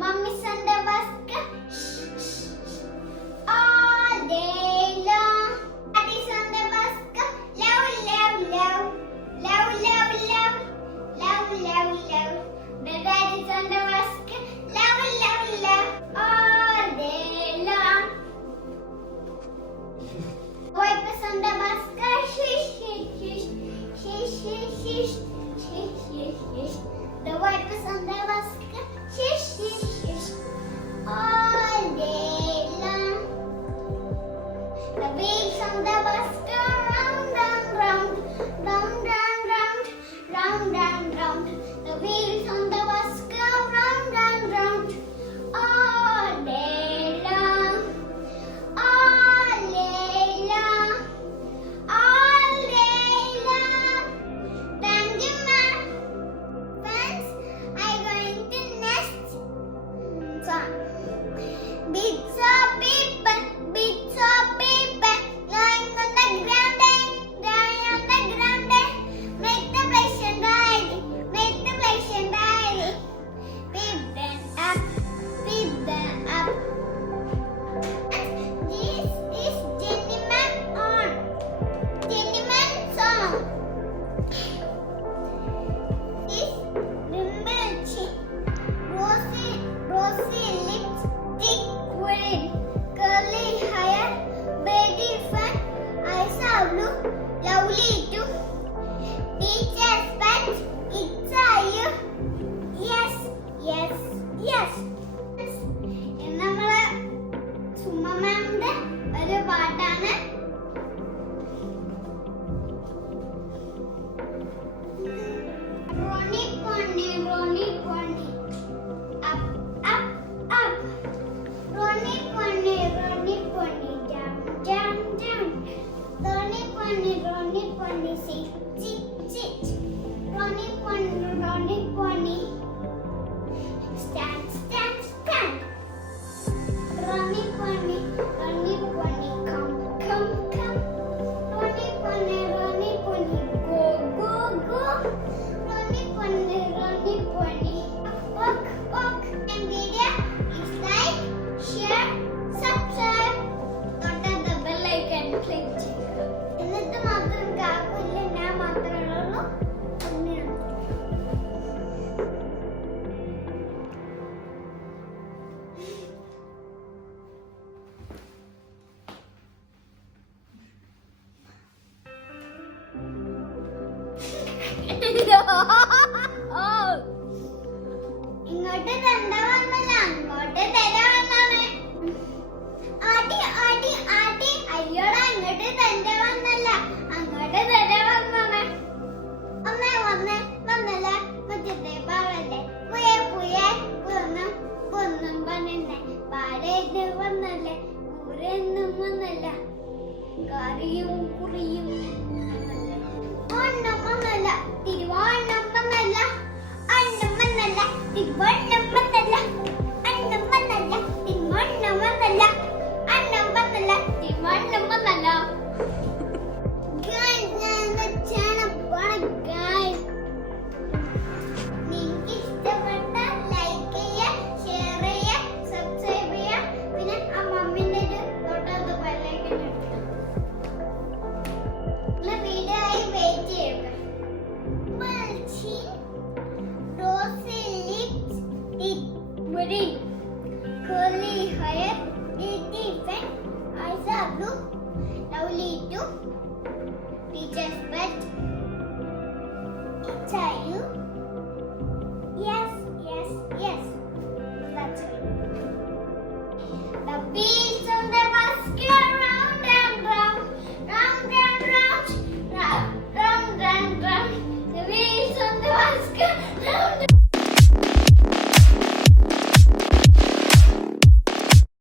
Mommy's on the basket. All day long. Daddy's on the basket. Love, love, love. Love, love, love. Love, love, love. The daddy's on the basket. Love, love, love. All day long. Wipers on the basket. Shish, shish, shish. Shish, shish, shish. Shish, shish, shish. The wipers on the basket. Shish, shish, shish. All day long. The wheels on the basket. Round, round, round. Round, round, round. Round, round, round. The wheels on the basket. Round, round, round. All day long. All day long. All day long. Thank you, ma'am. Friends, I'm going to next song. Bits of paper, lying on the ground, lying on the ground. Make the place and diary, make the place and diary. Pick them up, pick them up. This is Gentleman on Gentleman song. This Rimmelchi, rosy lips, thick green, curly hair, baby fat, eyes are blue, lovely too. Teacher's pet, it's a you. Yes, yes, yes. നമ്മള് സുമമാമിന്റെ ഒരു പാട്ടാണ്. റോണി പോണി up up up. Roni poni down down down. Roni poni sit sit sit. Roni poni stand stand stand. Roni poni come come come. Roni poni go go go. Roni poni walk walk. And video is like, share, subscribe. Don't touch the bell icon. Click. എന്നിട്ട് മാത്രം കാക്കില്ല, ഞാൻ മാത്രമേ ഉള്ളൂ. ഇങ്ങോട്ട് തണ്ട വന്നല്ല, അങ്ങോട്ട് തരാമെന്നാണ്. ആട്ടി ആട്ടി ആട്ടി. അയ്യോടാ, ഇങ്ങോട്ട് തണ്ട വന്നല്ല, അങ്ങോട്ട് തരാമെന്നാണ്. വന്നല്ല മുറ്റത്തെ പാവല്ലേ, ഒന്നും പണന്നെ പാടേത് വന്നല്ലേ, ഊരെന്നും വന്നല്ല, കറിയും കുറിയും ഓണം വന്നല്ല, തിരുവോണം വന്നല്ല, അണ്ണം വന്നല്ല, തിരുവോണം വന്നല്ല, അണ്ണം വന്നല്ല, തിരുവോണം വന്നല്ല, അണ്ണം വന്നല്ല, തിരുവോണം വന്നല്ല. നിങ്ങൾക്ക് ഇഷ്ടപ്പെട്ട ലൈക്ക് ചെയ്യുക, ഷെയർ ചെയ്യുക, സബ്സ്ക്രൈബ് ചെയ്യുക. പിന്നെ ആ മമ്മിന്റെ തൊട്ടടുത്ത് ബെല്ലൈക്കൺ ഇടുക. വീഡിയോ ആയി വെയിറ്റ് ചെയ്യുക. Rosy lips, thick green, curly hair, pretty fat, eyes are blue, lovely too.